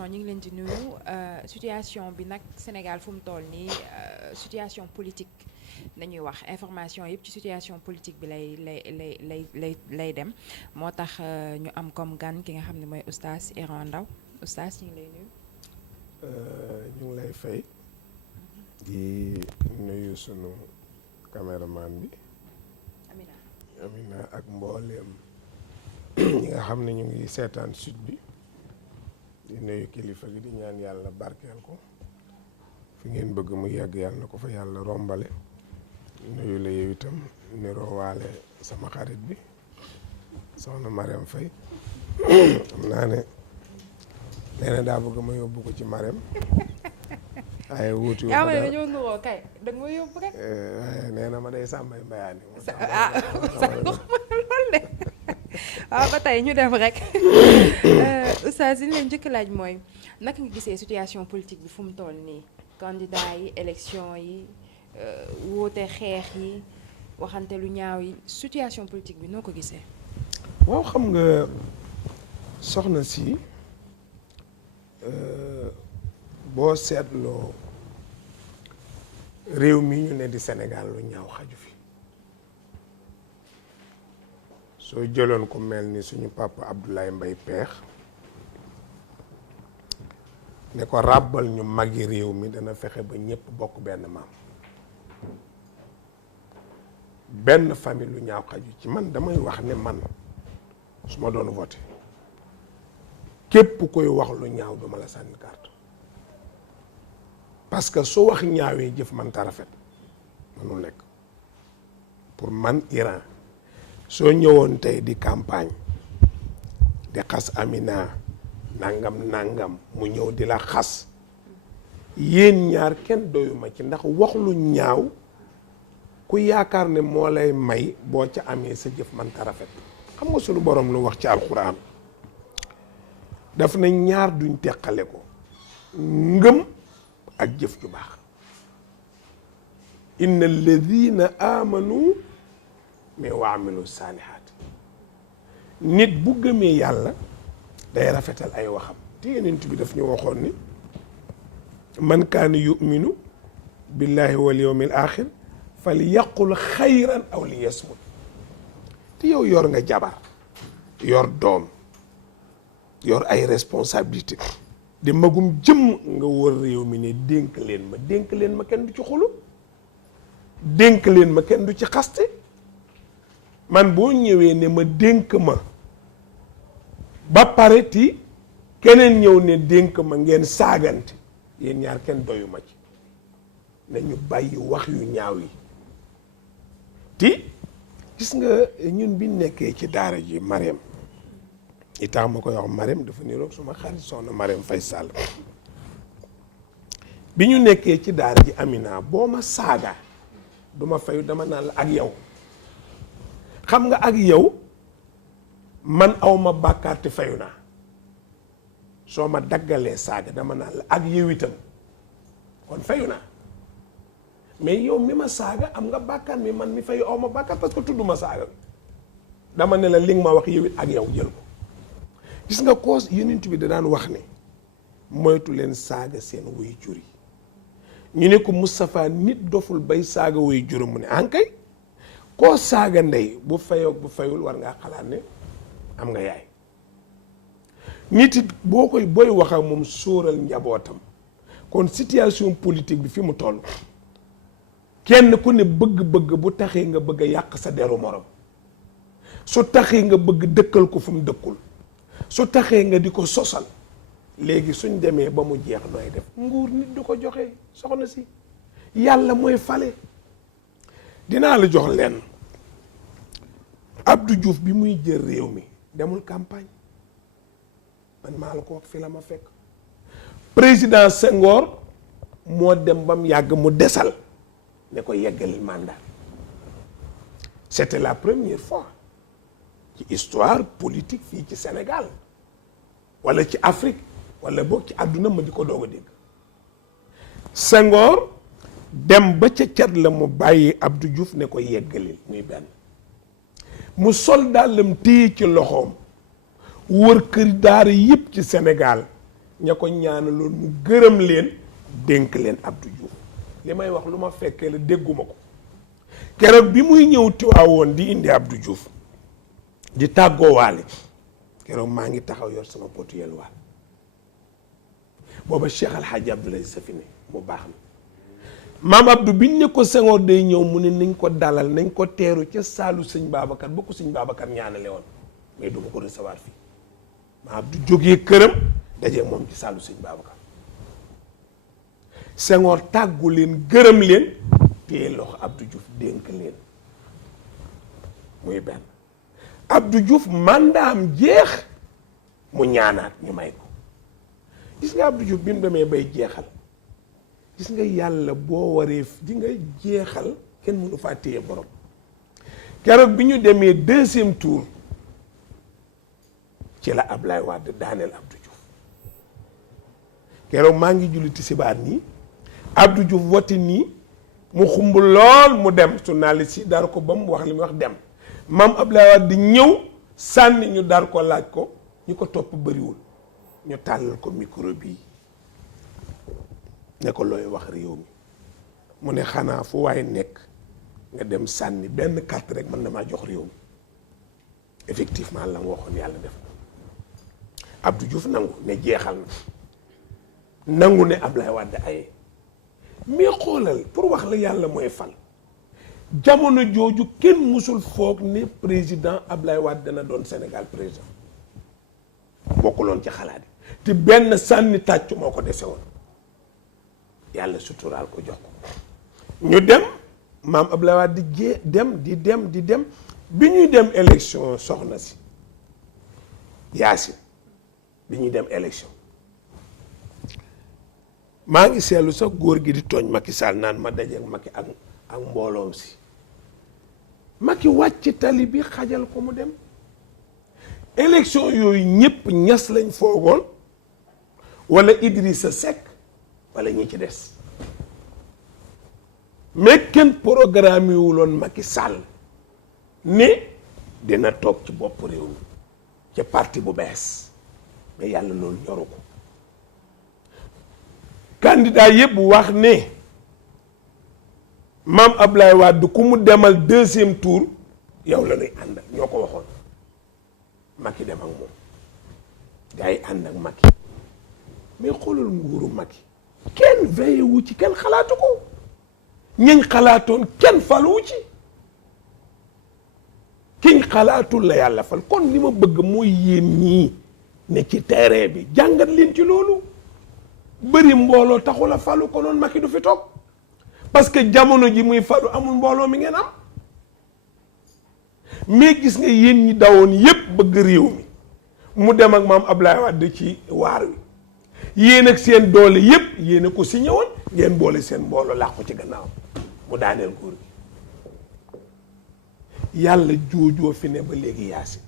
Libération ñu ngi leen di nuyu situation bi nag Sénégal fu mu toll nii situation politique dañuy wax information yëpp ci situation politique bi lay dem moo tax ñu am comme gan ki nga xam ne mooy oustaz Iran Ndao oustaz ñu ngi lay nuyu. ñu ngi lay fay di nuyu sunu caméraman bi Amina ak mbooleem ñi nga xam ne ñu ngi seetaan sud bi di nuyu kilifa gi di ñaan yàlla barkeel ko fi ngeen bëgg mu yegg yàlla na ko fa yàlla rombale nuyu la yow itam niroo waale sama xarit bi soxna Marème Faye xam naa ne nee na daa bëgg ma yóbbu ko ci Marème waaye wuuti wu yaa ma ne dañoo nuroo kay da nga ma yóbbu rek waaye nee na ma day sàmbay mbayaani loolu de waaw ba tey ñu dem rek oustaz li leen njëkk laaj mooy naka nga gisee situation politique bi fu mu toll nii candidat yi élection yi woote xeex yi waxante lu ñaaw yi situation politique bi noo ko gisee. waaw xam nga soxna si boo seetloo réew mi ñu ne di Sénégal lu ñaaw xaju fi soo jëloon ko mel ni suñu papa Abdoulaye Mbaye Peex ne ko ràbbal ñu magi réew mi dana fexe ba ñépp bokk benn maam benn famille lu ñaaw xaju ci man damay wax ne man su ma doon voté képp koy wax lu ñaaw duma la sànni carte parce que su wax ñaawee jëf man ta rafet mënul nekk pour man Iran soo ñëwoon tey di campagne di xas Amina nangam mu ñëw di la xas yéen ñaar kenn doyuma ci ndax wax lu ñaaw ku yaakaar ne moo lay may boo ca amee sa jëf man ta rafet xam nga sunu borom lu wax ci alxuraan daf na ñaar duñ teqale ko ngëm ak jëf ju baax inna alladina amanu mais wa amilu saalihaat nit bu gëmee yàlla day rafetal ay waxam te yenent bi daf ñu waxoon ni man kaana yuminu billahi wal yawmil axir fal yaqul xayran aw li yasmut te yow yor nga jabar yor doom yor ay responsabilité di magum jëmm nga wër réew mi ne dénk leen ma kenn du ci xulu dénk leen ma kenn du ci xaste man boo ñëwee ne ma dénk ma ba pare ti keneen ñëw ne dénk ma ngeen saagante yéen ñaar kenn doyu ma ci nañu bàyyi wax yu ñaaw yi ti gis nga ñun bi nekkee ci daara ji Mariam i tax ma koy wax Mariam dafa niroog suma xarit soxna Mariam Faye Sall bi ñu nekkee ci daara ji Amina boo ma saaga du ma fayu dama naan la ak yow xam nga ak yow man awma bàkkaar te fayu naa soo ma daggalee saaga dama naan la ak yow itam kon fayu naa mais yow mi ma saaga am nga bàkkaar mi man mi fayu awma bàkkaar parce que tudduma saaga dama ne la li nga ma wax yow it ak yow jël ko gis nga koos yonent bi da daan wax ne moytu leen saaga seen way jur yi ñu ne ko Moustapha nit doful bay saaga way juróom mu ne ankay koo saaga ndey bu fayoog bu fayul war ngaa xalaat ne am nga yaay nit it booy wax ak moom sóoral njabootam kon situation politique bi fi mu toll kenn ku ne bëgg-bëgg bu taxee nga bëgg a yàq sa deru morom su taxee nga bëgg dëkkal ko fu mu dëkkul su taxee nga di ko sosal léegi suñ demee ba mu jeex nooy def nguur nit du ko joxe soxna si yàlla mooy fale dinaa la jox leen Abdou Diouf bi muy jël réew mi demul campagne man maa la ko wax fi la ma fekk président Senghor moo dem ba mu yàgg mu desal ne ko yeggalil mandat c'était la première fois ci histoire politique fii ci Sénégal wala ci Afrique wala boog ci àdduna ma di ko doog a dégg Senghor dem ba ca cat la mu bàyyi Abdou Diouf ne ko yeggalil muy benn mu sol dàllam téye ci loxoom wër kër daara yëpp ci Sénégal ña ko ñaanaloon mu gërëm leen dénk leen Abdou Diouf li may wax lu ma fekkee la dégguma ko keroog bi muy ñëw Tiwaawoon di indi Abdou Diouf di tàggoo waale keroog maa ngi taxaw yor sama potu yelwaan booba Cheikh Al Hadj Abdoulaye Safine mu baax mi maam Abdou biñ ne ko Senghor day ñëw mu ne nañ ko dalal nañ ko teeru ca saalu sëñ Babacar ba ko sëñ Babacar ñaanale woon mais duma ko recevoir fii maam Abdou jógee këram dajee moom ci saalu sëñ Babacar Senghor tàggu leen gërëm leen téye loxo Abdou Diouf dénk leen muy benn Abdou Diouf mandaam jeex mu ñaanaat ñu may ko gis nga Abdou Diouf bi mu demee bay jeexal gis nga yàlla boo waree di nga jeexal kenn mënu faa téye borom keroog bi ñu demee deuxième tour ci la Ablaye Wade daaneel Abdou Diouf keroog maa ngi julli tisbaar nii Abdou Diouf woti nii mu xumb lool mu dem journaliste yi dar ko ba mu wax li mu wax dem maam Ablaye Wade di ñëw sànni ñu dar ko laaj ko ñu ko topp bëriwul ñu tàllal ko micro bii ne ko looy wax réew mi mu ne xanaa fu waay nekk nga dem sànni benn carte rek mën na maa jox réew mi effectivement la mu waxoon yàlla def na Abdou Diouf nangu ne jeexal na nangu ne Ablaye Wade aye mais xoolal pour wax la yàlla mooy fal jamono jooju kenn musul foog ne président Ablaye Wade dana doon Sénégal président bokkuloon ci xalaat yi te benn sànni tàccu moo ko dese woon yàlla suturaal ko jox ko ñu dem maam Ablaye Wade di dem bi ñuy dem élection soxna si Yaasin bi ñuy dem élection maa ngi seetlu sax góor gi di tooñ Macky Sall naan ma dajeek Macky ak mbooloom si Macky wàcc tali bi xajal ko mu dem élection yooyu ñëpp ñas lañ foogoon wala Idrissa Seck wala ñi ci des mais kenn programme yi wuloon Macky Sall ne dina toog ci bopp réew mi ca parti bu bees mais yàlla loolu ñoru ko candidat yëpp wax ne maam Ablaye Wade ku mu demal deuxième tour yow la ñuy àndal ñoo ko waxoon Macky dem ak moom gars yi ànd ak Macky mais xoolal nguuru Macky kenn veillé wu ci kenn xalaatu ko ñañ xalaatoon kenn faluwu ci kiñ xalaatul la yàlla fal kon li ma bëgg mooy yéen ñii ne ci terrain bi jàngat leen ci loolu bëri mbooloo taxul a falu ko noonu Macky du fi toog parce que jamono ji muy falu amul mbooloo mi ngeen am mais gis nga yéen ñi dawoon yépp bëgg réew mi mu dem ak maam Ablaye Wade ci waar wi yéen ak seen doole yépp yéen a ko signé woon ngeen boole seen mbooloo làqu ci gannaaw mu daaneel góor gi yàlla joojoo fi ne ba léegi Yaasin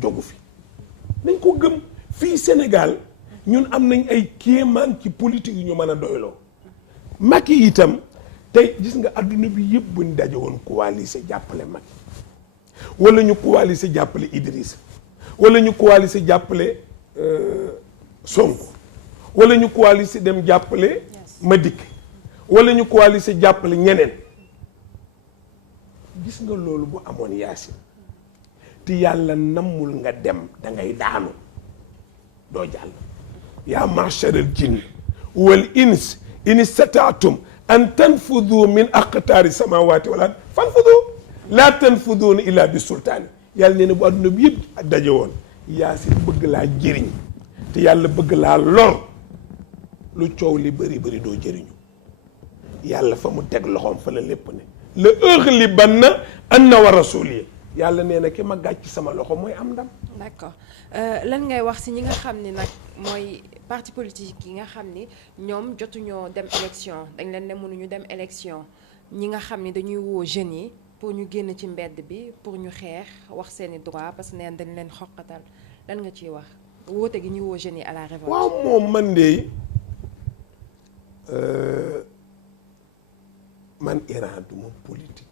jogu fi nañ ko gëm fii Sénégal ñun am nañ ay kéemaan ci politique yu ñu mën a doyloo Macky itam tey gis nga adduna bi yëpp buñ daje woon coalisé jàppale Macky wala ñu coalisé jàppale Idrissa wala ñu coalisé jàppale Sonko wala ñu coalisé dem jàppale Madické wala ñu coalisé jàppale ñeneen gis nga loolu bu amoon Yaasin te yàlla nammul nga dem da ngay daanu doo jàll yaa ma'sharal jinni wal ins in istata'tum an tanfudu min aqtaari samawati wal ard fanfudu laa tanfuduuna illa bi sultaani yàlla nee na bu adduna bi yëpp daje woon Yaasin bëgg laa jëriñ te yàlla bëgg laa lor lu coow li bëri bëri doo jëriñu yàlla fa mu teg loxoom fa la lépp ne la ughlibanna ana wa rasuli yàlla nee na ki ma gàcc sama loxo mooy am ndam. d'accord lan ngay wax ci ñi nga xam ni nag mooy parti politique yi nga xam ni ñoom jotuñoo dem élection dañ leen ne mënuñu dem élection ñi nga xam ni dañuy woo jeunes yi pour ñu génn ci mbedd bi pour ñu xeex wax seeni droit parce que neen dañ leen xoqatal lan nga ciy wax woote gi ñuy woo jeunes yi à la révolte. waaw moom man de man Iran du ma politique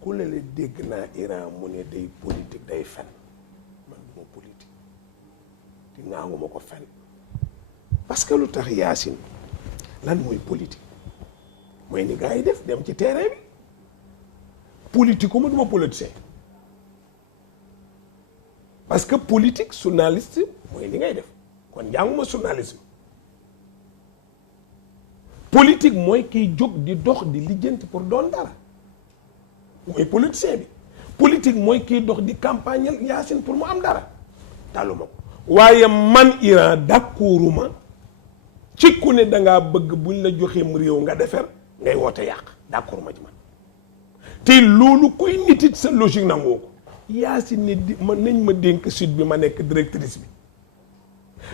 ku la dégg naa Iran mu ne day politique day fen man du ma politique te ngaanguma ko fenn parce que lu tax Yacine lan mooy politique mooy ni gars yi def dem ci terrain bi politique ma duma politicien parce que politique journaliste mooy li ngay def kon jànguma journalisme politique mooy kiy jóg di dox di lijjanti pour doon dara mooy politicien bi politique mooy kiy dox di campagne Yacine pour mu am dara taluma ko waaye man Iran d'accorduma ci ku ne dangaa bëgg buñ la joxeem réew nga defer ngay woote yàq d'accorduma ci man te loolu koy nitit sa logique nangoo ko Yacine ne di man nañ ma dénk sud bi ma nekk directrice bi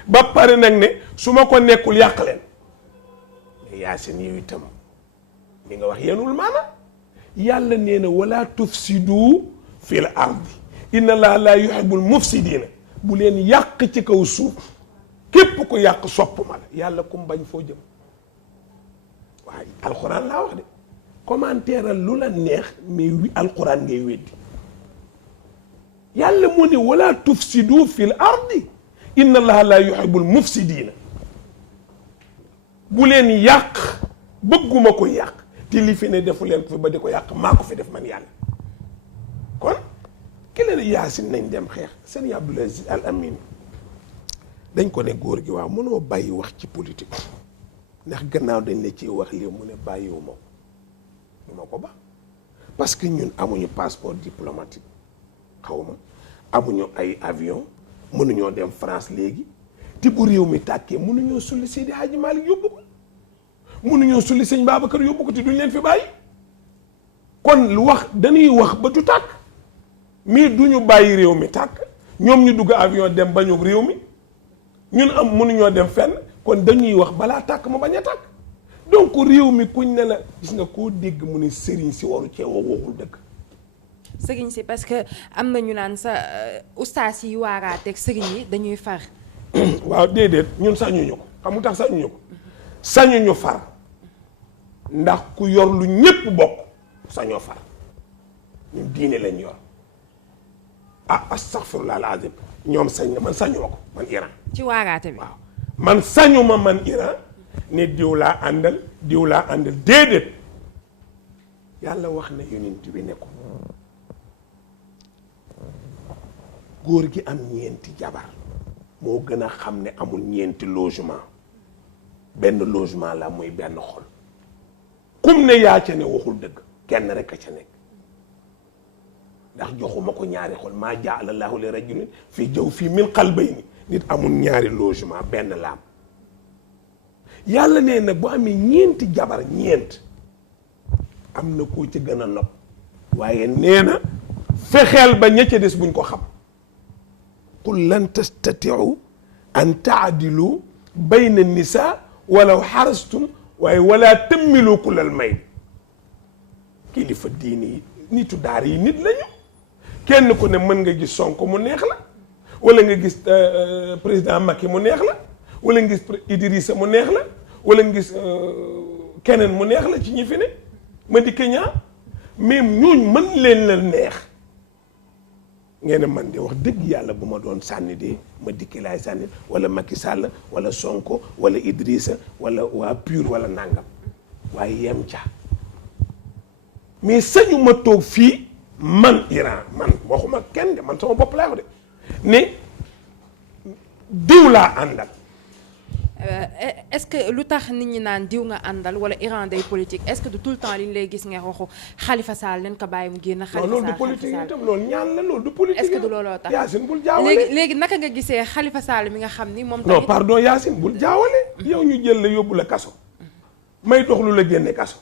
ba pare nag ne su ma ko nekkul yàq leen mais Yacine yow itam li nga wax yenul maana yàlla nee na wala tufsidu fil ardi inna allaha la yuhibbul mufsidina bu leen yàq ci kaw suuf képp ko yàq sopp ma la yàlla kum bañ foo jëm waaye alxuraan laa wax de commentaire lu la neex mais wi alxuraan ngay weddi yàlla mu ne wala tufsidu fil ardi inna allaha la yuhibbul mufsidina bu leen yàq bëgguma ko yàq te li fi ne defu leen ko fi ba di ko yàq maa ko fi def man yàlla kon ki leen Yacine nañ dem xeex sëñ Abdoul Aziz Al Amin dañ ko ne góor gi waaw mënoo bàyyi wax ci politique ndax gannaaw dañ la ciy wax lii mu ne bàyyiwuma ko du ma ko ba parce que ñun amuñu passeport diplomatique xaw ma amuñu ay avion mënuñoo dem France léegi te bu réew mi tàkkee mënuñoo sulli Seydi Hadji Malick yóbbu ko mënuñoo sulli sëñ Babacar yóbbu ko te duñ leen fi bàyyi kon lu wax dañuy wax ba du tàkk mais duñu bàyyi réew mi tàkk ñoom ñu dugg avion dem bañu réew mi ñun am mënuñoo dem fenn kon dañuy wax balaa tàkk ma bañ a tàkk donc réew mi kuñ ne la gis nga koo dégg mu ne sëriñ si waru cee waxul dëgg sëriñ si parce que am na ñu naan sa ustaas yi waaraateeg sëriñ yi dañuy far waaw déedéet ñun sañuñu ko xam nga tax sañuñu ko sañuñu far ndax ku yor lu ñépp bokk sañoo far ñun diine lañ yor astaghfirullah alazim ñoom sañ na man sañuma ko man Iran ci waaraate bi waaw man sañuma man Iran ne diw laa àndal déedéet yàlla wax na yonent bi ne ko góor gi am ñeenti jabar moo gën a xam ne amul ñeenti logement benn logement la muy benn xol kum ne yaa ca ne waxul dëgg kenn rek a ca nekk ndax joxuma ko ñaari xol maa jaala llaahu li rajulin fii jaw fii min qalbayni nit amul ñaari logement benn laam yàlla nee na bu amee ñeenti jabar ñeent am na koo ci gën a nopp waaye nee na fexeel ba ña ca des buñ ko xam qul lan tastatiu an taadilu bayna nisa walaw xarastum waaye wala tëmmilu kullal may kilifa diini yi nitu daar yi nit lañu kenn ku ne mën nga gis Sonko mu neex la wala nga gis président Macky mu neex la wala nga gis Idrissa mu neex la wala nga gis keneen mu neex la ci ñi fi ne ma di Kenya même ñooñ mën leen la neex ngeen man de wax dëgg yàlla bu ma doon sànni de ma dikki laay sànni wala Macky Sall wala Sonko wala Idrissa wala waa PUR wala nangam waaye yem ca mais sañu ma toog fii man Iran man waxuma kenn de man sama bopp laay wax de ne diw laa àndal. est-ce que lu tax nit ñi naan diw nga àndal wala Iran day politique est-ce que du tout le temps li ñu lay gis nga waxu Khalifa Sall leen ko bàyyi mu génn. Khalifa Sall loolu du politique itam loolu ñaan la loolu du politique. est-ce que du looloo tax Yacine bul jaawale léegi naka nga gisee Khalifa Sall mi nga xam ni moom. non pardon Yacine bul jaawale. yow ñu jël la yóbbu la kaso. may dox lu la génne kaso.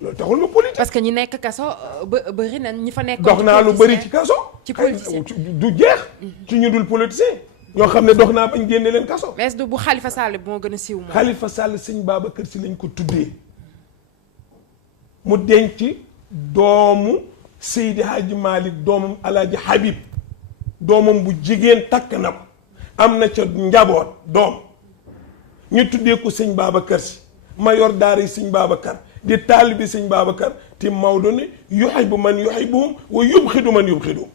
loolu taxul ma politique. parce que ñi nekk kaso bëri na ñi fa nekk. dox naa lu bëri ci kaso. ci politicien du jeex. ci ñu dul politicien. ñoo xam ne dox naa bañ génne leen kaso. mais du bu Khalifa Sall bi moo gën a siiw moom. Khalifa Sall sëñ Babacar Si lañ ko tuddee mu denc doomu Seydi Hadji Malick doomam Alaaji Habib doomam bu jigéen takk na ko am na ca njaboot doom ñu tuddee ko sëñ Babacar Si ma yor daara sëñ Babacar di taalibi sëñ Babacar te Maodo ne yuhibbu man yuhibbuhum wa yubxidu man yubxiduhum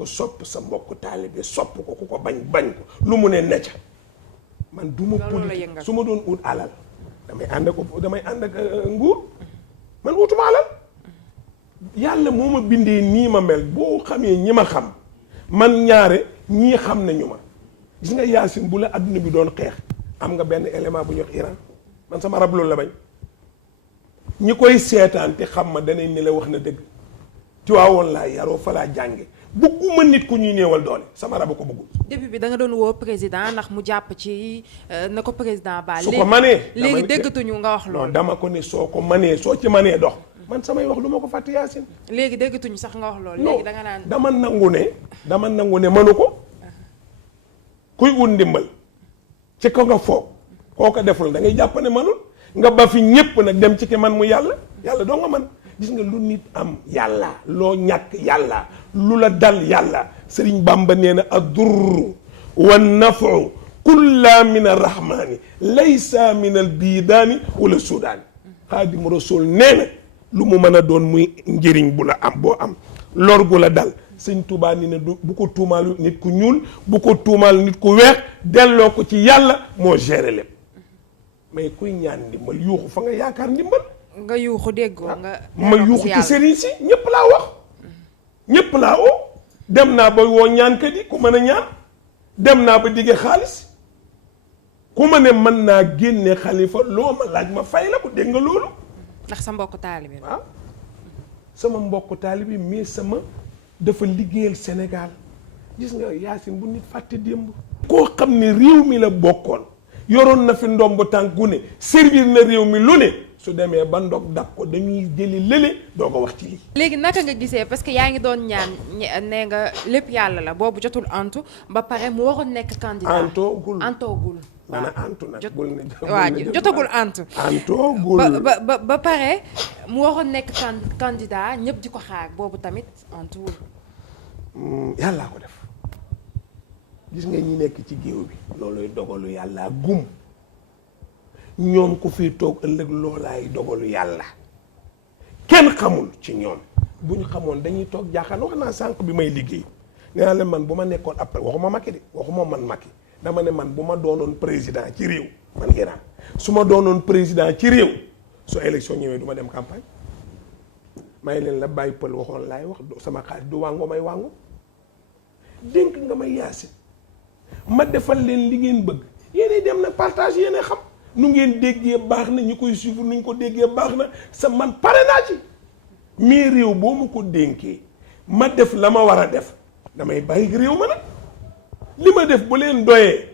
ko sopp sa mbokk taalibe sopp ko ku ko bañ ko lu mu ne necca man du ma politique su ma doon ut alal damay ànd ak nguur man utuma alal yàlla moo ma bindee nii ma mel boo xamee ñi ma xam man ñaare ñii xam nañu ma gis nga Yaasin bu la adduna bi doon xeex am nga benn élément bu ñuy wax Iran man sama rab loolu la bañ ñi koy seetaan te xam ma danañ ne la wax na dëgg Tiwaawoon laa yaroo fa laa jànge bëgguma nit ku ñuy néewal doole sama rab ko bëggul. début bi da nga doon woo président ndax mu jàpp ci na ko président baal. su ko manee léegi déggatuñu nga wax loolu. non dama ko ne soo ko manee soo ci manee dox man samay wax lu ma ko fàtte Yaasin. léegi déggatuñu sax nga wax loolu. léegi da nga naan dama nangu ne mënu ko kuy ut ndimbal ci ko nga foog koo ko deful da ngay jàpp ne mënul nga ba fi ñépp nag dem ci ki man mu yàlla doo nga man gis nga lu nit am yàlla loo ñàkk yàlla lu la dal yàlla Sëriñ Bàmba nee na ad-durru wan nafu kulla min arrahmani laysa min al bidaani wala sudaani Xaadimu Rasuul nee na lu mu mën a doon muy njëriñ bu la am boo am lor gu la dal Sëñ Tuubaa ni ne bu ko tuumaal nit ku ñuul bu ko tuumaal nit ku weex delloo ko ci yàlla moo géré lépp mais kuy ñaan ndimbal yuuxu fa nga yaakaar ndimbal nga yuuxu déggoo nga ma yuuxu ci sëriñ si ñépp laa wax ñépp laa oo dem naa ba woo ñaankat yi ku mën a ñaan dem naa ba digge xaalis ku ma ne mën naa génne xalifa loo ma laaj ma fay la ko dégg nga loolu ndax sa mbokku taalibe waaw sama mbokku taalibe mais sama dafa liggéeyal Sénégal gis nga Yaasin bu nit fàtte démb koo xam ne réew mi la bokkoon yoroon na fi ndomb tànk gu ne servir na réew mi lu ne su demee ba ndog dab ko dañuy jëli lële doo ko wax ci lii. léegi naka nga gisee parce que yaa ngi doon ñaan nee nga lépp yàlla la boobu jotul antu ba pare mu waroon nekk candidat. antoogul maanaam antu nag. waaw jotagul antu. antoogul ba pare mu waroon nekk candidat ñëpp di ko xaar boobu tamit antuwul. yàllaa ko def gis nga ñi nekk ci géew bi looluy dogalu yàlla gum. ñoom ku fi toog ëllëg loolaay dogalu yàlla kenn xamul ci ñoom bu ñu xamoon dañuy toog jaaxaan wax naa sànq bi may liggéey nee naa leen man bu ma nekkoon après waxuma Macky de waxuma man Macky dama ne man bu ma doonoon président ci réew man Iran su ma doonoon président ci réew su élection ñëwee du ma dem campagne may leen la bàyyi pël waxoon laay wax sama xaalis du wàngo may wàngo dénk nga may Yaasin ma defal leen li ngeen bëgg yéenay dem nag partage yéenay xam nu ngeen déggee baax na ñu koy suivre nu ñu ko déggee baax na sa man pare naa ci mais réew boo ma ko dénkee ma def la ma war a def damay bàyyi réew ma nag li ma def bu leen doyee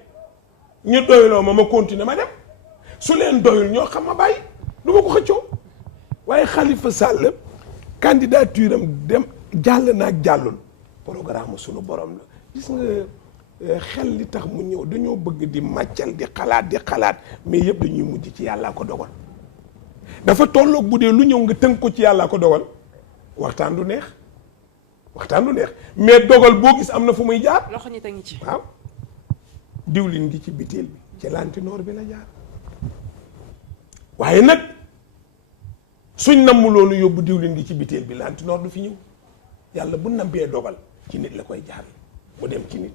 ñu doyloo ma continuer ma dem su leen doyul ñoo xam ma bàyyi du ma ko xëccoo waaye Khalifa Sall candidature am dem jàll naag jàllul programme sunu borom la gis nga xel li tax mu ñëw dañoo bëgg di màccal di xalaat mais yëpp dañuy mujj ci yàllaa ko dogal dafa tolloog bu dee lu ñëw nga tënk ko ci yàllaa ko dogal waxtaan du neex mais dogal boo gis am na fu muy jaar. loxo nit a ngi ci. waaw diwlin gi ci biteel bi ci lantinoor bi la jaar waaye nag suñ namm loolu yóbbu diwlin gi ci biteel bi lantinoor du fi ñëw yàlla bu nampee dogal ci nit la koy jaar mu dem ci nit.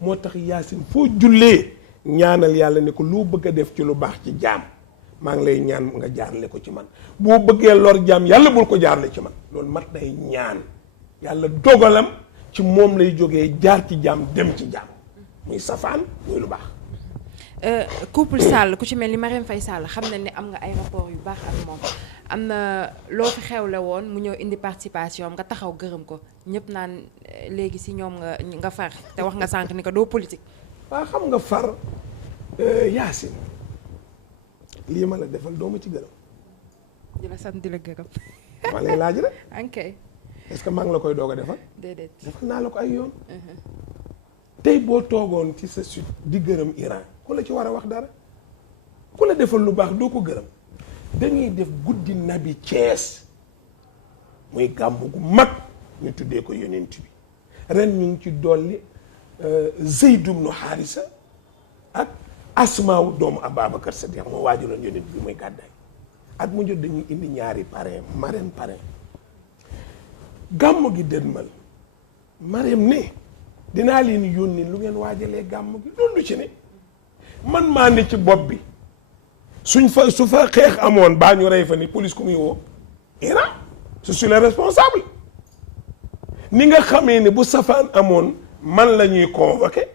moo tax Yaasin foo jullee ñaanal yàlla ne ko loo bëgg a def ci lu baax ci jaam maa ngi lay ñaan nga jaarle ko ci man boo bëggee lor jaam yàlla bul ko jaarle ci man loolu mat day ñaan yàlla dogalam ci moom lay jógee jaar ci jaam dem ci jaam muy safaan muy lu baax. couple Sall ku ci mel ni Marème Faye Sall xam na ne am nga ay rapport yu baax ak moom am na loo fi xewle woon mu ñëw indi participation nga taxaw gërëm ko ñëpp naan léegi si ñoom nga far te wax nga sànq ni ko doo politique. waaw xam nga far Yaasin lii ma la defal doo ma ci gërëm. di la sant di la gërëm. ma lay laaj rek. ok. est-ce que maa ngi la koy doog a defal. déedéet defal naa la ko ay yoon. tey boo toogoon ci sa suite di gërëm Iran ku la ci war a wax dara ku la defal lu baax doo ko gërëm dañuy def guddi nabi Cees muy gàmmu gu mag ñu tuddee ko yonent bi ren ñu ngi ci dolli Zayd ibn Haarisa ak Asmaaw doomu Ababacar Sadiq moo waajuloon yonent bi muy gàddaay at mu jot dañuy indi ñaari parrain marraine parrain gàmmu gi dënmal Mariam ne dinaa leen yónni lu ngeen waajalee gàmm gi loolu ci ne man maa ne ci bopp bi su fa xeex amoon baa ñu rey fa ni police ku muy woo Iran je suis le responsable ni nga xamee ne bu safaan amoon man la ñuy convoqué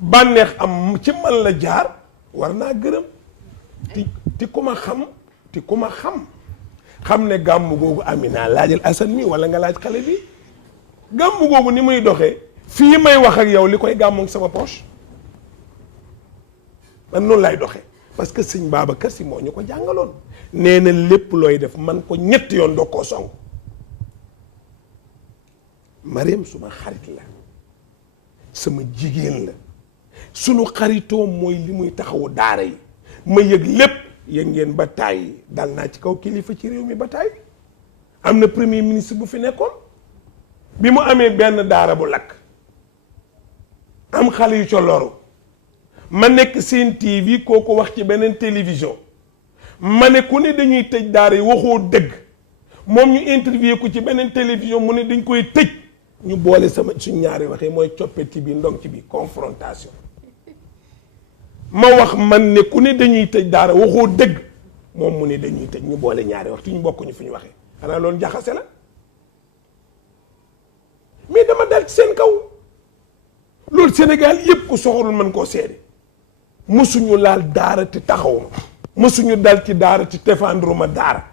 bànneex am ci man la jaar war naa gërëm ti ku ma xam ne gàmm googu Amina laajal Assane mi wala nga laaj xale bi gàmm googu ni muy doxee fii may wax ak yow li koy gàmmu sama poche man noonu lay doxee parce que sëñ Babacar Si moo ñu ko jàngaloon nee na lépp looy def man ko ñetti yoon doo koo song Mariam suma xarit la sama jigéen la sunu xaritoo mooy li muy taxawu daara yi ma yëg lépp yëg ngeen ba tàyyi dal naa ci kaw kilifa ci réew mi ba tàyyi am na premier ministre bu fi nekkoon bi mu amee benn daara bu lakk am xale yu ca loru ma nekk seen TV kooku wax ci beneen télévision ma ne ku ne dañuy tëj daara yi waxoo dëgg moom ñu interview ko ci beneen télévision mu ne dañ koy tëj ñu boole sama suñ ñaari waxee mooy coppeti bi ndong ci bi confrontation ma wax man ne ku ne dañuy tëj daara waxoo dëgg moom mu ne dañuy tëj ñu boole ñaari wax ñu bokkuñu fu ñu waxee xanaa loolu jaxase la mais dama dal ci seen kaw loolu Sénégal yëpp ko soxorul mën koo seede mësuñu laal daara te taxawuma mësuñu dal ci daara te défendre ma daara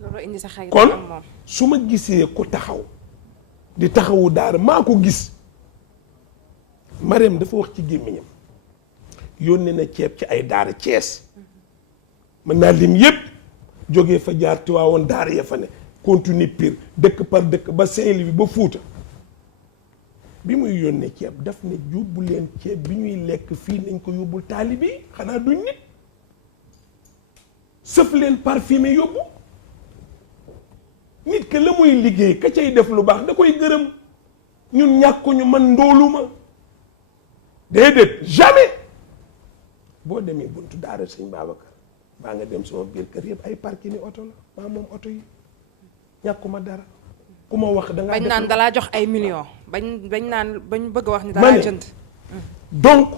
loolu indi sa xarit kon su ma gisee ku taxaw di taxawu daara maa ko gis Mariam dafa wax ci gémmiñam yónnee na ceeb ci ay daara Cees mën naa lim yëpp jógee fa jaar Tiwaawoon daara ya fa ne continue Pire dëkk par dëkk ba Saint-Louis ba Fuuta bi muy yónnee ceeb daf ne yóbbu leen ceeb bi ñuy lekk fii nañ ko yóbbul taalibe yi xanaa duñ nit sëf leen parfumé yóbbu nit que la muy liggéey ka cay def lu baax da koy gërëm ñun ñàkkuñu man ndóoluma déedéet jamais boo demee buntu daara sëñ Babacar baa nga dem sama biir kër yëpp ay parking oto la maa moom oto yi ñàkkuma dara ku ma wax da nga bañ naan dalaa jox ay millions bañ naan bañ bëgg a wax ni dalaa jënd donc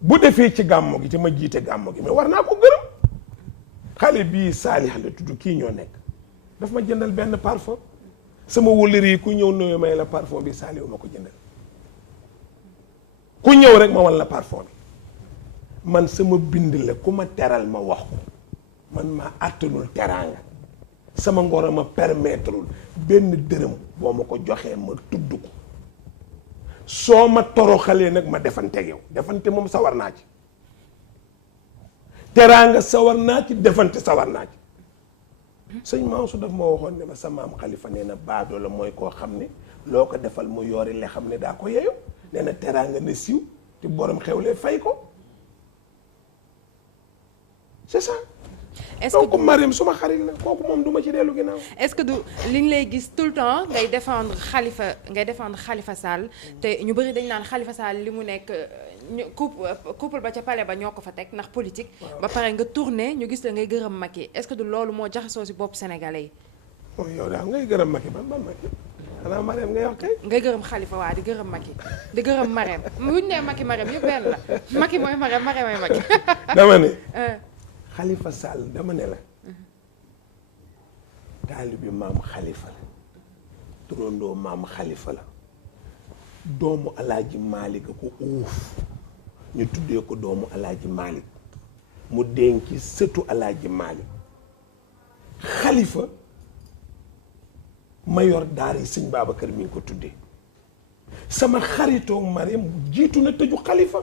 bu defee ci gàmmo gi te ma jiite gàmmo gi mais war naa ko gërëm xale bii Saalix la tudd kii ñoo nekk daf ma jëndal benn parfum sama wëllëri yi ku ñëw nuyu may la parfum bi Saalix ma ko jëndal ku ñëw rek ma wan la parfum bi man sama bind la ku ma teral ma wax ko man ma àttanul teraanga sama ngoro ma permettrewul benn dërëm boo ma ko joxee ma tudd ko soo ma toroxalee nag ma defanteeg yow defante moom sawar naa ci teraanga sawar naa ci defante sawar naa ci sëñ Mansour daf ma waxoon ne ma sa maam Xalifa nee na baadoo la mooy koo xam ne loo ko defal mu yoori le xam ne daa ko yeeyo nee na teraanga ne siiw te borom xewlee fay ko c'est ça. est-ce que donc Mariam suma xarit la kooku moom duma ci dellu ginnaaw. est-ce que du li ñu lay gis tout le temps ngay défendre Khalifa Sall te ñu bëri dañ naan Khalifa Sall li mu nekk couple ba ca palais ba ñoo ko fa teg ndax politique. ba pare nga tourné ñu gis la ngay gërëm Macky est-ce que du loolu moo jaxasoo si bopp sénégalais yi. bon yow daal ngay gërëm Macky ban Macky xanaa Mariam ngay wax kay. ngay gërëm Khalifa waa di gërëm Macky di gërëm Mariam buñ nee Macky Mariam yëpp benn la Macky mooy Mariam Mariam mooy Macky. dama ne. Khalifa Sall dama ne la. taalibi maam Khalifa la. turandoo maam Khalifa la. doomu Alaaji Malick ko uuf ñu tuddee ko doomu Alaaji Malick mu denci sëtu Alaaji Malick Khalifa ma yor daara yi sëñ Babacar mi ngi ko tuddee sama xaritoo Mariam jiitu na tëju Khalifa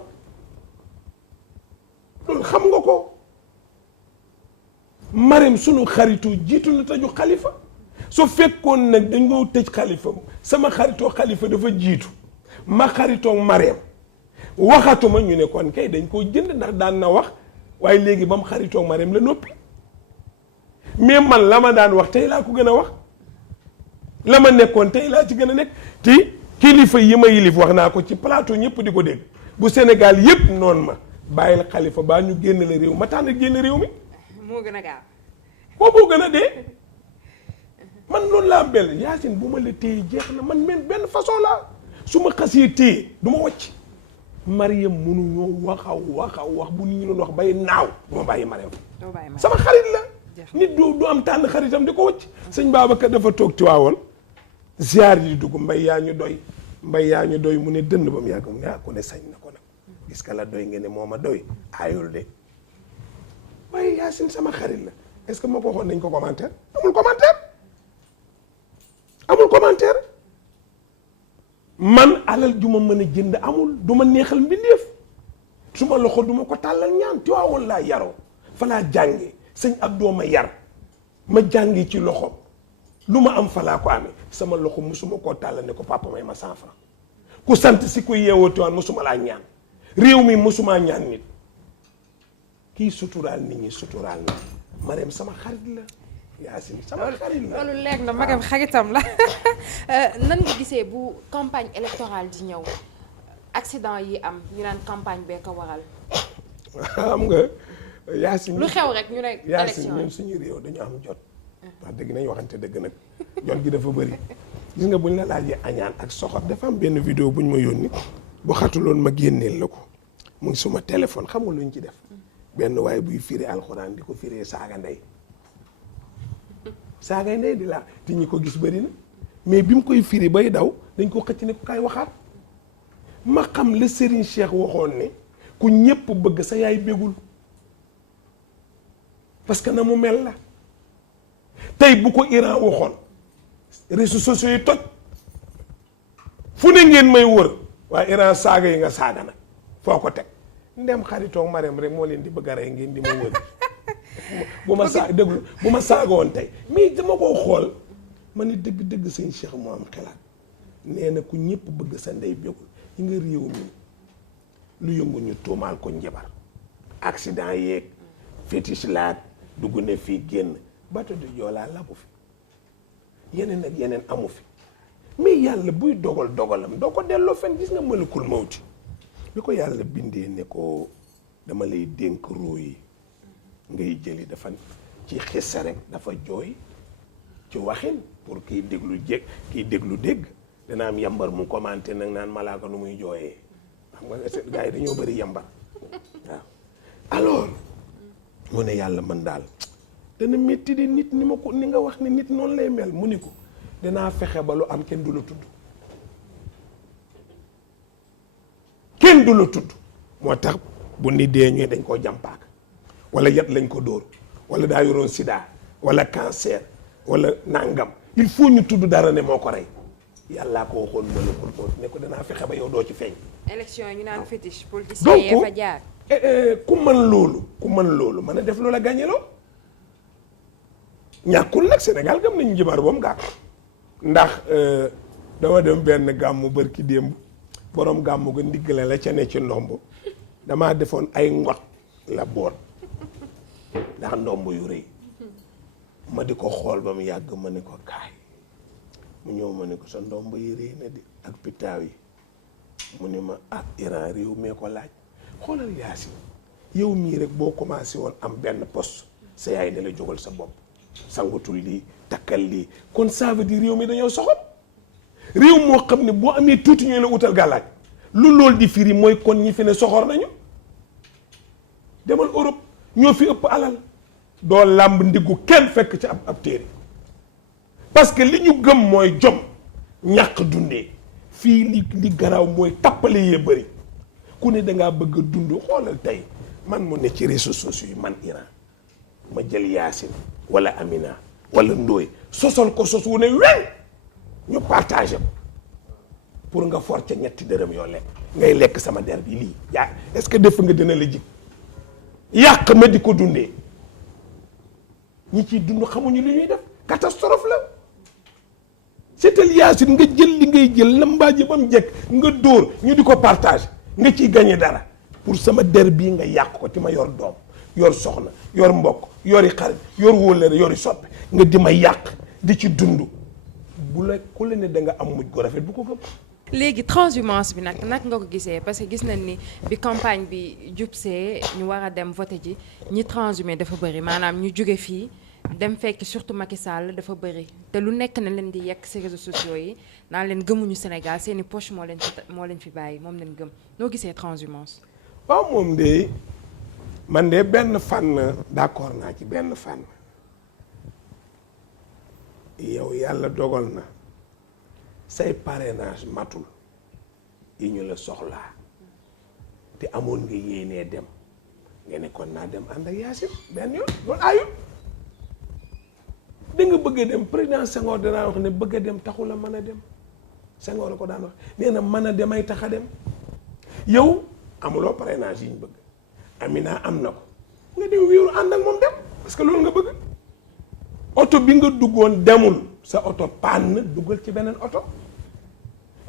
loolu xam nga ko Mariam sunu xaritoo jiitu na tëju Khalifa soo fekkoon nag dañoo tëj Khalifa sama xaritoo Khalifa dafa jiitu ma xaritoo Mariam waxatuma ñu ne kon kay dañ koo jënd ndax daan na wax waaye léegi ba mu xaritoo Mariam la noppi mais man la ma daan wax tey laa ko gën a wax la ma nekkoon tey laa ci gën a nekk te kilifa yi ma yilif wax naa ko ci plateau ñëpp di ko dégg bu Sénégal yëpp noonu ma bàyyil Khalifa baa ñu génn la réew ma tànn génn réew mi moo gën a gaaw booboo gën a dee man loolu laa bel Yacine bu ma la téye jeex na man benn façon la su ma xasee téye du ma wàcc. Mariam mënuñoo wax bu nit ñi doon wax bay naaw du ma bàyyi Mariam. sama xarit la. nit du am tànn xaritam di ko wàcc. sëñ Babacar dafa toog Tiwaawoon ziar yi di dugg mbay yaa ñu doy mu ne dënd ba mu yàgg mu ne ku ne sañ na ko nag. gis nga la doy ngeen ne moo ma doy aayul de waaye Yacine sama xarit la est-ce que moo ko waxoon nañ ko commentaire amul commentaire man alal ju ma mën a jënd amul du ma neexal mbindeef su ma loxo du ma ko tàllal ñaan Tiwaawoon laa yaroo fa laa jànge sëñ Abdou ma yar ma jàngi ci loxo lu ma am fa laa ko amee sama loxo musuma koo tàllal ne ko papa may ma 100 francs ku sant si ko yeewoo Tiwaawan musuma laa ñaan réew mi musumaa ñaan nit kii suturaal nit ñi suturaal na Mariam sama xarit la Yacine sama xarit la loolu leer na magam xaritam la nan nga gisee bu campagne électorale di ñëw accident yi am ñu naan campagne bee ko waral. xam nga Yacine lu xew rek ñu ne élection Yacine ñun suñu réew dañu am jot. wax dëgg nañ waxante dëgg nag jot gi dafa bëri gis nga buñ la laajee añaan ak soxor dafa am benn vidéo buñ ma yónni bu xatuloon ma génneel la ko mu ngi suma téléphone xam nga luñ ci def benn waaye buy firi alxuraan di ko firee saaga ndey di la te ñi ko gis bëri na mais bi mu koy firi bay daw dañ ko xëcc ne ko kaay waxaat ma xam la Serigne Cheikh waxoon ne ku ñëpp bëgg sa yaay bégul parce que na mu mel la tey bu ko Iran waxoon réseaux sociaux yi toj fu ne ngeen may wër waaye Iran saaga yi nga saaga nag foo ko teg ndem xaritoog Mariam rek moo leen di bëgg a rey ngeen di ma wër bu ma saaga woon tey mais dama koo xool ma ni dëgg sëñ Cheikh moo am xelaat nee na ku ñëpp bëgg sa ndey bégul yi nga réew mi lu yëngu ñu tuumaal ko njabar accident yeeg fétiche laat dugg ne fii génn bateau de Joola labu fi yeneen ak yeneen amu fi mais yàlla buy dogalam doo ko delloo fen gis nga malakul mawti bi ko yàlla bindee ne ko dama lay dénk ruu yi ngay jëli dafa ci xissa rek dafa jooy ci waxin pour kiy déglu dégg dana am yambar mu commenté nag naan malaaka nu muy jooyee xam nga gars yi dañoo bëri yambar waaw alors mu ne yàlla man daal dana métti de nit ni nga wax ni nit noonu lay mel mu ni ko danaa fexe ba lu am kenn du la tudd moo tax bu nit dee ñëwee dañ koo jàmpaak wala yat lañ ko dóor wala daa yoroon sida wala cancer wala nangam il faut ñu tudd dara ne moo ko rey yàllaa ko waxoon malakul mawt ne ko danaa fexe ba yow doo ci feeñ. élection yi ñu naan fétiche politicien yee fa jaar. ku mën loolu mën a def loola gàññeloo ñàkkul nag Sénégal gëm nañu jibar ba mu gàtt ndax dama dem benn gàmmu bërki démb borom gàmmu ga ndiggale la ca ne ci ndomb damaa defoon ay ngot la boot ndax ndomb yu rëy ma di ko xool ba mu yàgg ma ne ko kaay mu ñëw ma ne ko sa ndomb yi rëy na di ak pitaaw yi mu ne ma Iran réew mee ko laaj xoolal Yacine yow mii rek boo commencé woon am benn poste sa yaay ne la jógal sa bopp sangutul lii takkal lii kon ça veut dire réew mi dañoo soxal réew moo xam ne boo amee tuuti ñooy la utal gàllaaj lu loolu di firi mooy kon ñi fi ne soxor nañu demal Europe ñoo fi ëpp alal doo làmb ndiggu kenn fekk ci ab téere parce que li ñu gëm mooy jom ñàkk dundee fii li garaaw mooy tappale yee bëri ku ne dangaa bëgg a dund xoolal tey man mu ne ci réseaux sociaux yi man Iran ma jël Yacine wala Amina wala Ndoye sosol ko sos wu ne weñ ñu partagé ko pour nga for ca ñetti dërëm yoo lekk ngay lekk sama der bi lii yaa est-ce que def nga dina la jig yàq ma di ko dundee ñi ciy dund xamuñu li ñuy def catastrophe la seetal Yacine nga jël li ngay jël lambaaje ba mu jekk nga dóor ñu di ko partage nga ciy gagné dara pour sama der bii nga yàq ko ci ma yor doom yor soxna yor mbokk yori xarit yor wóllëre yori soppe nga di ma yàq di ci dund bu la ku la ne da nga am mujj ko rafet bu ko gëm. léegi transhumance bi nag nga ko gisee parce que gis nañ ni bi campagne bi jubsee ñu war a dem voté ji ñi transhumé dafa bëri maanaam ñu jóge fii dem fekk surtout Macky Sall dafa bëri te lu nekk na leen di yekk ci réseaux sociaux yi naan leen gëmuñu Sénégal seeni poche moo leen fi bàyyi moom leen gëm noo gisee transhumance. waaw moom de man de benn fànn d'accord naa ci benn fànn yow yàlla dogal na say parrainage matul yi ñu la soxlaa te amoon nga yéenee dem nga ne kon naa dem ànd ak Yacine benn yoon loolu ayut da nga bëgg a dem président Senghor danaa wax ne bëgg a dem taxu la mën a dem Senghor a ko daan wax nee na mën a dem ay tax a dem yow amuloo parrainage yi ñu bëgg Amina am na ko nga dem wéeru ànd ak moom dem parce que loolu nga bëgg oto bi nga duggoon demul sa oto panne duggal ci beneen oto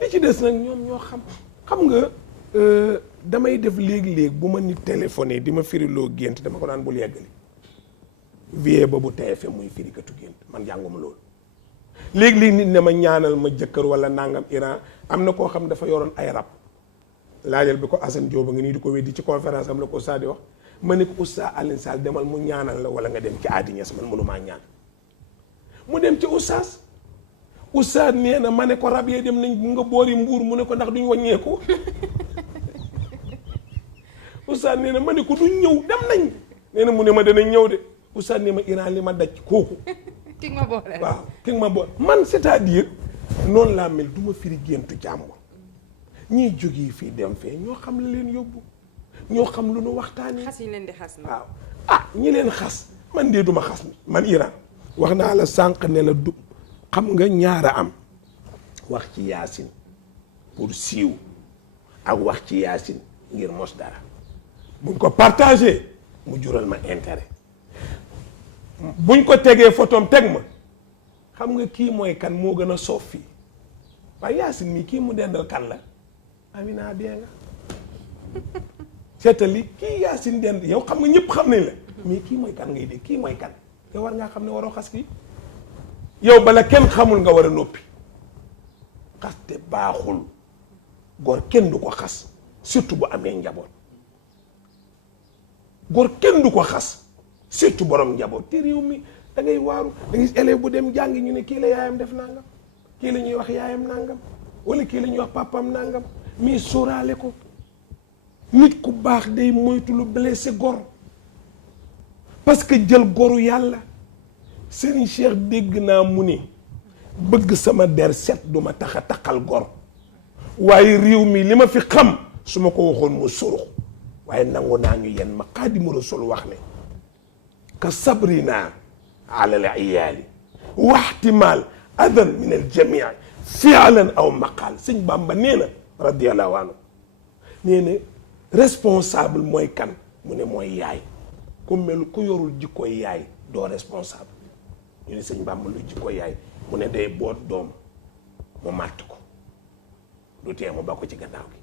li ci des nag ñoom ñoo xam nga damay def léegi-léegi bu ma nit téléphoné di ma firiloo gént dama ko daan bul yeggali vie ba bu TFM muy firikatu gént man jànguma loolu léegi-léegi nit ne ma ñaanal ma jëkkër wala nangam Iran am na koo xam dafa yoroon ay rab laajal bi ko Assane Diop nga nii di ko weddi ci conférence am la ko Oustaz di wax ma ne ko Oustaz Alioune Sall demal mu ñaanal la wala nga dem ci Adi Niass man mënumaa ñaan mu dem ci Oustaz nee na ma ne ko rab yee dem nañ nga boori mbuur mu ne ko ndax duñ wàññeeku Oustaz nee na ma ne ko duñ ñëw dem nañ nee na mu ne ma danañ ñëw de Oustaz nee ma Iran li ma daj kooku ki nga ma boole waaw ki nga ma boole man c'est-à-dire noonu laa mel du ma firi géntu jàmbur ñiy jógee fii dem fee ñoo xam la leen yóbbu ñoo xam lu nu waxtaanee. xas yi leen di xas na waaw ñi leen xas man de duma xas man Iran wax naa la sànq ne la du xam nga ñaara am wax ci Yacine pour siiw ak wax ci Yacine ngir mos dara buñ ko partagé mu jural ma intérêt buñ ko tegee photom teg ma xam nga kii mooy kan moo gën a soof fii waaye Yacine mii kii mu dendal kan la Amina dee nga seetali kii Yacine dend yow xam nga ñëpp xam nañ la mais kii mooy kan ngay dégg kii mooy kan te war ngaa xam ne waroo xas kii yow bala kenn xamul nga war a noppi xas te baaxul góor kenn du ko xas surtout bu amee njaboot góor kenn du ko xas surtout borom njaboot te réew mi da ngay waaru da ngay élève bu dem jàngi ñu ne kii la yaayam def nangam kii la ñuy wax yaayam nangam wala kii la ñuy wax papam nangam mais sóoraale ko nit ku baax day moytu lu blessé gor parce que jël goru yàlla Serigne Cheikh dégg naa mu ni bëgg sama der set du ma tax a taqal gor waaye réew mi li ma fi xam su ma ko waxoon mu surux waaye nangu naa ñu yenn ma Xaadimu Rasuul wax ne ka sabrina ala al iyaali waxtimaal adan min al jamii fialan aw maqaal sëñ Bamba nee na radiyallahu anhu nee na responsable mooy kan mu ne mooy yaay ku mel ku yorul jikkoy yaay doo responsable ñu ne sëñ Bamba lu jikkoy yaay mu ne day boot doom mu màtt ko du tee mu ba ko ci gannaaw gi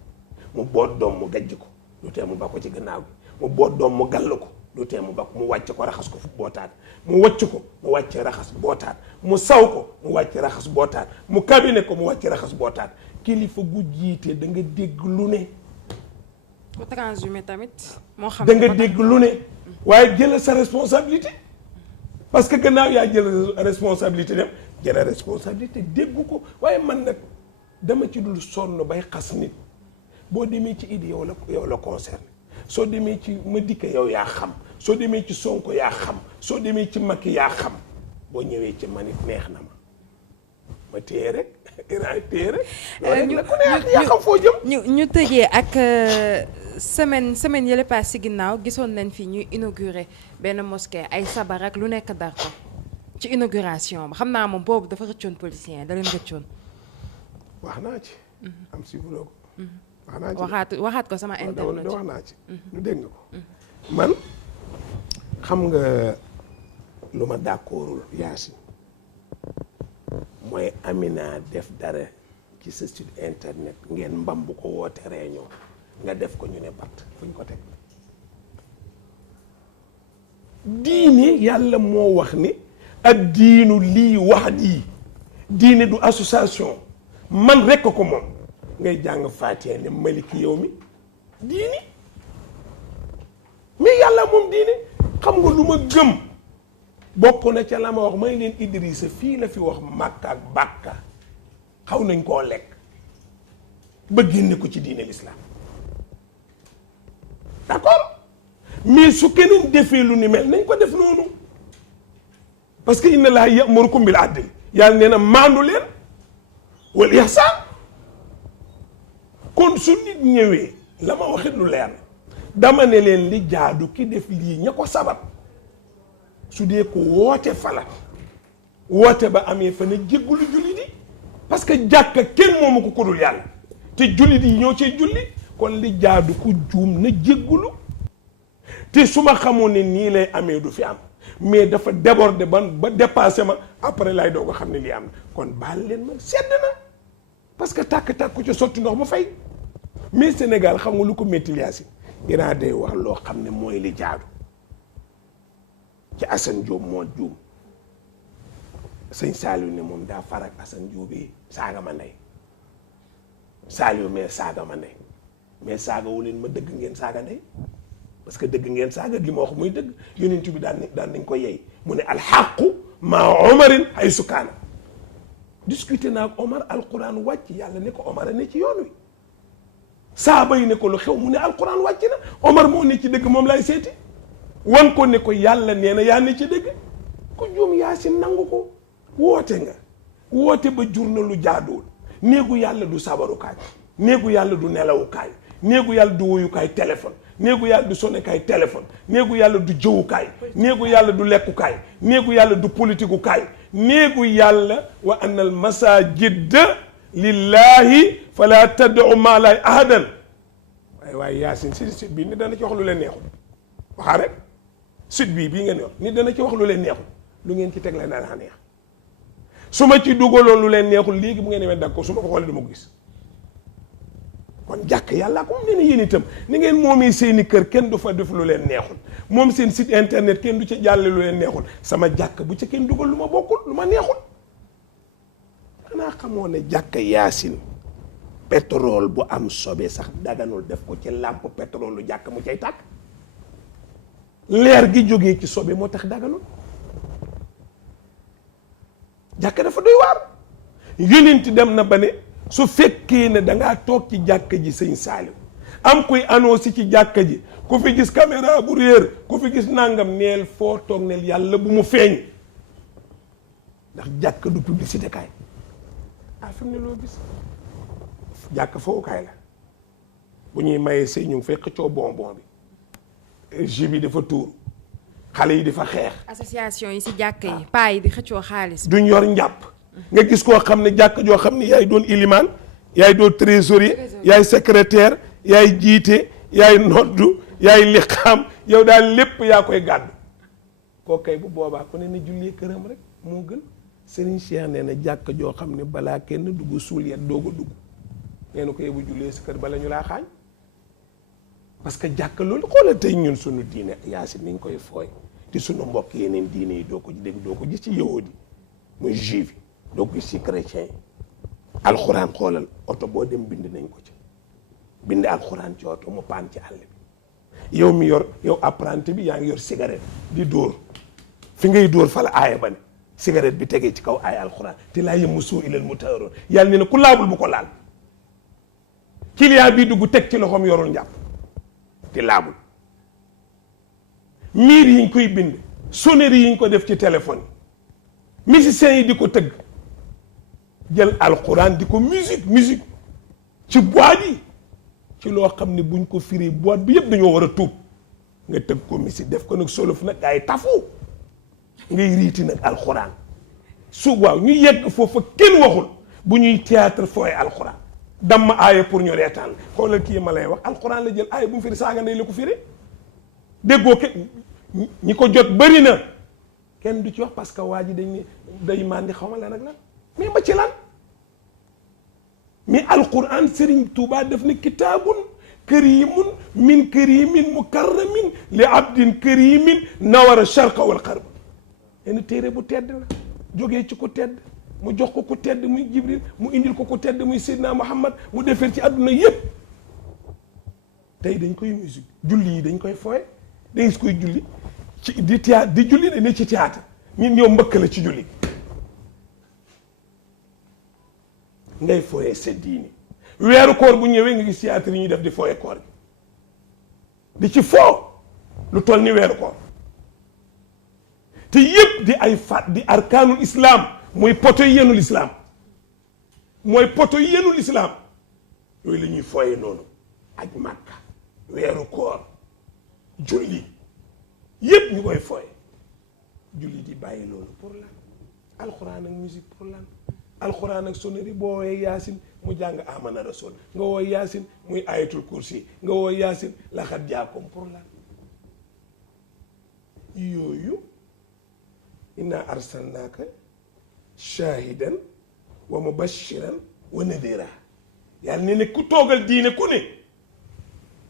mu boot doom mu gajj ko du tee mu ba ko ci gannaaw gi mu boot doom mu gall ko du tee mu ba ko mu wàcc ko raxas ko fu bootaat mu wàcc ko mu wàcc raxas bootaat mu saw ko mu wàcc raxas bootaat mu kabine ko mu wàcc raxas bootaat kilifa gu jiite da nga dégg lu ne bu transhumé tamit moo xam da nga dégg lu ne waaye jëlal sa responsabilité parce que gannaaw yaa jël responsabilité dem jëlal responsabilité déggu ko waaye man nag dama ci dul sonn bay xas nit boo demee ci Idi yow la concerné soo demee ci Madické yow yaa xam soo demee ci Sonko yaa xam soo demee ci Macky yaa xam boo ñëwee ci man it neex na ma téye rek Iran téye rek loolu nag ku ne yaa xam foo jëm ñu tëjee ak semaine yële paas si ginnaaw gisoon nañ fi ñuy inauguré benn mosquée ay sabar ak lu nekk dar ko ci inauguration ba xam naa moom boobu dafa rëccoon politicien da leen rëccoon wax naa ci am si buloo ko wax naa ci waxaat ko sama internet wax naa ci lu dégg nga ko man xam nga lu ma d'accordul Yacine mooy Amina def dara ci sa site internet ngeen mbam bu ko woote réunion nga def ko ñu ne bat fuñ ko teg diine yàlla moo wax ni ak diinu lii wax diine du association man rekk ko moom ngay jàng Faatiha ne maliki yow mi diini mais yàlla moom diine xam nga lu ma gëm bokk na ca la ma wax may leen Idrissa fii la fi wax Makka ak Bakka xaw nañ koo lekk ba génne ko ci diine l'islam d'accord mais su keneen defee lu ni mel nañ ko def noonu parce que inna Allaha ya'murukum bil adli yàlla nee na maandu leen wal ihsaan kon su nit ñëwee la ma waxit lu leer dama ne leen li jaadu ki def lii ña ko sabab su dee ko woote fala woote ba amee fa na jéggulu julli di parce que jàkka kenn moomu ko kudul yàlla te julli di ñoo cay julli kon li jaadu ku juum na jéggulu te su ma xamoon ne nii lay amee du fi am mais dafa débordé ba dépassé ma après lay doo ko xam ne lii am na kon baal leen ma sedd na parce que tàkk-tàkk ku ca sotti ndox mu fay mais Sénégal xam nga lu ko métti Yacine dinaa day wax loo xam ne mooy li jaadu ci Assane Diop moo juum sëñ Saliou ne moom daa farak Assane Diop yi saaga ma ndey Saliou mais saaga ma ndey mais saaga wu leen ma dëgg ngeen saaga ndey parce que dëgg ngeen saaga gi ma wax muy dëgg yonent bi daan nañ ko yey mu ne alxaqu maa omarin ay sukaana discuté naa ak Omar alquran wàcc yàlla ne ko Omar a ne ci yoon wi saaba yi ne ko lu xew mu ne alquran wàcc na Omar moo ne ci dëgg moom lay seeti wan ko ne ko yàlla nee na yaa ne ci dëgg ko juum Yaasin nangu ko woote nga woote ba jur na lu jaaduwul néegu yàlla du sabarukaay néegu yàlla du nelawukaay néegu yàlla du woyukaay téléphone néegu yàlla du sonekaay téléphone néegu yàlla du jëwukaay néegu yàlla du lekkukaay néegu yàlla du politikukaay néegu yàlla wa anna al masajida lillahi fala tad'u ma la ahadan waaye Yaasin si bii nit dana ci wax lu leen neexul waxaa rek site bii ngeen wax nit dana ci wax lu leen neexul lu ngeen ci teg la dana neex su ma ci dugaloon lu leen neexul léegi bu ngeen demee dag ko su ma ko xoolee du ma ko gis kon jàkk yàlla ko ne yéen itam ni ngeen moomee seeni kër kenn du fa def lu leen neexul moom seen site internet kenn du ca jàlle lu leen neexul sama jàkk bu ca kenn dugal lu ma bokkul lu ma neexul xanaa xamoo ne jàkk Yaasin pétrole bu am sobe sax daganul def ko ci làmp pétrole lu jàkk mu cay tàkk leer gi jógee ci sobe moo tax daganul jàkk dafa doy waar yonent dem na ba ne su fekkee ne dangaa toog ci jàkka ji sëñ Saaliw am kuy annoncé ci jàkka ji ku fi gis caméra bu réer ku fi gis nangam neel foo toog neel yàlla bu mu feeñ ndax jàkka du publicité kaay fi mu ne loo gis jàkka fowukaay la bu ñuy mayee sëy ñu ngi fay xëccoo bonbon bi jus bi dafa tuur xale yi di fa xeex association yi si jàkk yi paa yi di xëccoo xaalis duñ yor njàpp nga gis koo xam ne jàkk joo xam ne yaay doon ilimaan yaay doon trésorier yaay secrétaire yaay jiite yaay noddu yaay liqaam yow daal lépp yaa koy gàddu koo kay bu boobaa ku ne na jullee këram rek moo gën Serigne Cheikh nee na jàkk joo xam ne balaa kenn dugg suul yet doog a dugg nee na ko yow bu jullee sa kër bala ñu laa xaañ parce que jàkk loolu xoolal tey ñun sunu diine Yaasin ni ñu koy fooy te sunu mbokk yeneen diine yi doo ko dégg doo ko gis ci yahudi muy juif yi doo ko gis ci chrétien yi alxuraan xoolal oto boo dem bind nañ ko ci bind alxuraan ci oto mu paan ci àll bi yow mi yor yow apprenti bi yaa ngi yor cigarette di dóor fi ngay dóor fa la aaya ba ne cigarette bi tegee ci kaw aaya alxuraan te laa yamassuhu illal mutahharuun yàlla ne na ku laabul bu ko laal client bi dugg teg ci loxoom yorul njàpp te laabul miir yi ñu koy bind sonnerie yi ñu ko def ci téléphone yi musiciens yi di ko tëgg jël alxuraan di ko musique ci boîte yi ci loo xam ne buñ ko firi boîte bi yëpp dañoo war a tuub nga tëgg ko musique def ko nag solof nag ay tafu ngay riiti nag alxuraan su waaw ñu yegg foofa kenn waxul bu ñuy théâtre fooy alxuraan damma aaya pour ñu reetaan xoolal kii ma lay wax alxuraan la jël aaya bu mu firi saaga ndey la ko firi déggoo ke ñi ko jot bëri na kenn du ci wax parce que waa ji dañ ne day mandi xaw ma lan ak lan mais ma ci lan mais alquran Serigne Touba def ne kitaabun karimun min karimin mukarramin li abdin karimin nawara sharqa wal xarb yenn téere bu tedd la jógee ci ko tedd mu jox ko ku tedd muy Jibril mu indil ko ku tedd muy Seydina Muhammad mu defee ci àdduna yépp tey dañ koy musique julli yi dañ koy fooye dañ koy julli ci di théâtre di julli ne ci théâtre ñun ñëw mbëkk la ci julli ngay fooyee sa diini weeru koor bu ñëwee nga gis théâtre yi ñuy def di fooyee koor gi di ci foo lu toll ni weeru koor te yépp di ay faat di arkaanul islam mooy poto yenul islam mooy poto yenul islam yooyu la ñuy fooyee noonu aj màkka weeru koor julli yépp ñu koy fooyee julli di bàyyi loolu pour lan alxuraan ak musique pour lan alxuraan ak sonnerie boo woowee yaasin mu jàng amana rasul nga woo yaasin muy ayatul kursi nga woo yaasin laxat jaakom pour lan yooyu inna arsalnaaka shahidan wa mubashiran wa nadira yàlla ne ne ku toogal diine ku ne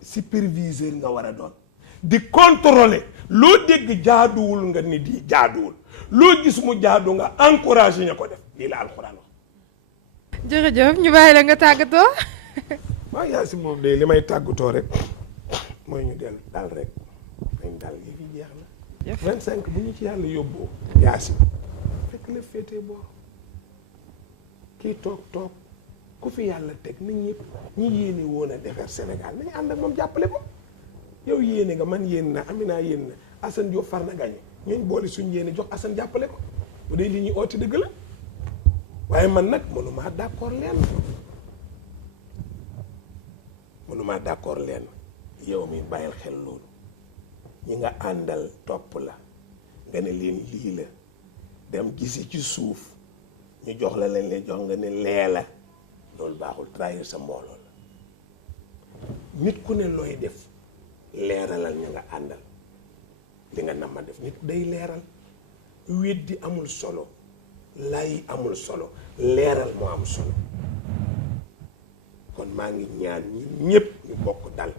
superviseur nga war a doon di contrôler loo dégg jaaduwul nga ni di jaaduwul loo gis mu jaadu nga encouragé ña ko def lii la alxuraan wax. jërëjëf ñu bàyyi la nga tàggatoo. waaw yaa si moom de li may tàggatoo rek mooy ñu dellu dal rek dañ dal yi fi jeex na. 25 bu ñu ci yàlla yóbboo. yaa si fekk la féetee boor kii toog ku fi yàlla teg nit ñëpp ñi yéene woon a defar Sénégal nañu ànd ak moom jàppale ko yow yéene nga man yéen na Amina yéen na Assane Diop far na gagné ñooñ boole suñ yéene jox Assane jàppale ko bu dee li ñuy oote dëgg la waaye man nag mënumaa d'accord leen yow mi bàyyil xel loolu ñi nga àndal topp la nga ne leen lii la dem gisi ci suuf ñu jox la leen lay jox nga ne lee la loolu baaxul trahir sa mbooloo la nit ku ne looy def leeralal ñu nga àndal li nga nam ma def nit day leeral weddi amul solo lay amul solo leeral moo am solo kon maa ngi ñaan ñun ñëpp ñu bokk dal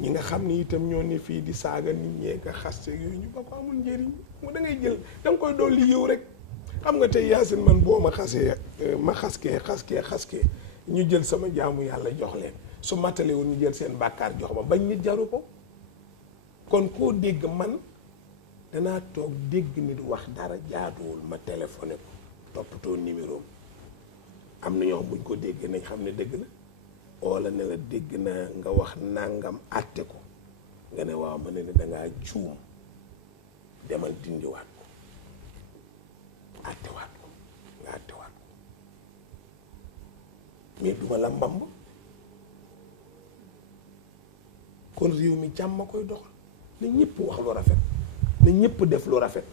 ñi nga xam ni itam ñoo ne fii di saaga nit ñee nga xaste yooyu ñu ba ko amul njëriñ mu da ngay jël da nga koy dolli yiw rek xam nga tey Yaasin man boo ma xasee ma xaskee ñu jël sama jaamu yàlla jox leen su matalewul ñu jël seen bàkkaar jox ma bañ nit jaru ko kon koo dégg man danaa toog dégg nit wax dara jaaduwul ma téléphoné ko toppatoo numéro am na ñoo xam buñ ko déggee nañ xam ne dëgg la wala ne la dégg na nga wax nangam àtte ko nga ne waaw ma ne ne dangaa juum demal dindiwaat ko àttewaat ko nga àttewaat ko mais duma la mbamb kon réew mi jàmm ma koy doxal na ñëpp wax lu rafet na ñëpp def lu rafet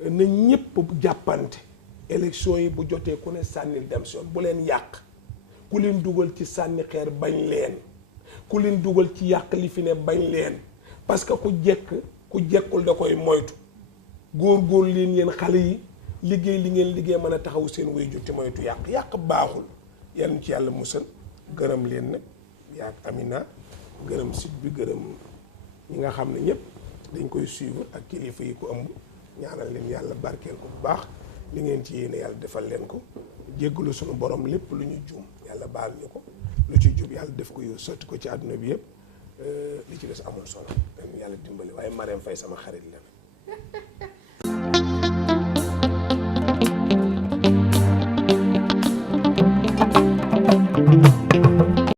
na ñëpp jàppante élection yi bu jotee ku ne sànnil dem si yoon bu leen yàq ku leen dugal ci sànni xeer bañ leen ku leen dugal ci yàq li fi ne bañ leen parce que ku jekkul da koy moytu góor leen yéen xale yi liggéey li ngeen liggéey mën a taxaw seen waajur te moytu yàq baaxul yal ci yàlla musal gërëm leen nag yaa Amina gërëm site bi gërëm ñi nga xam ne ñëpp dañ koy suivre ak kilifa yi ko ëmb ñaanal leen yàlla barkeel ko bu baax li ngeen ci yéene yàlla defal leen ko jéggalu suñu borom lépp lu ñu juum yàlla baal ñu ko lu ci jub yàlla def ko yow sotti ko ci àdduna bi yëpp li ci des amul solo yàlla dimbali waaye Marème Faye sama xarit la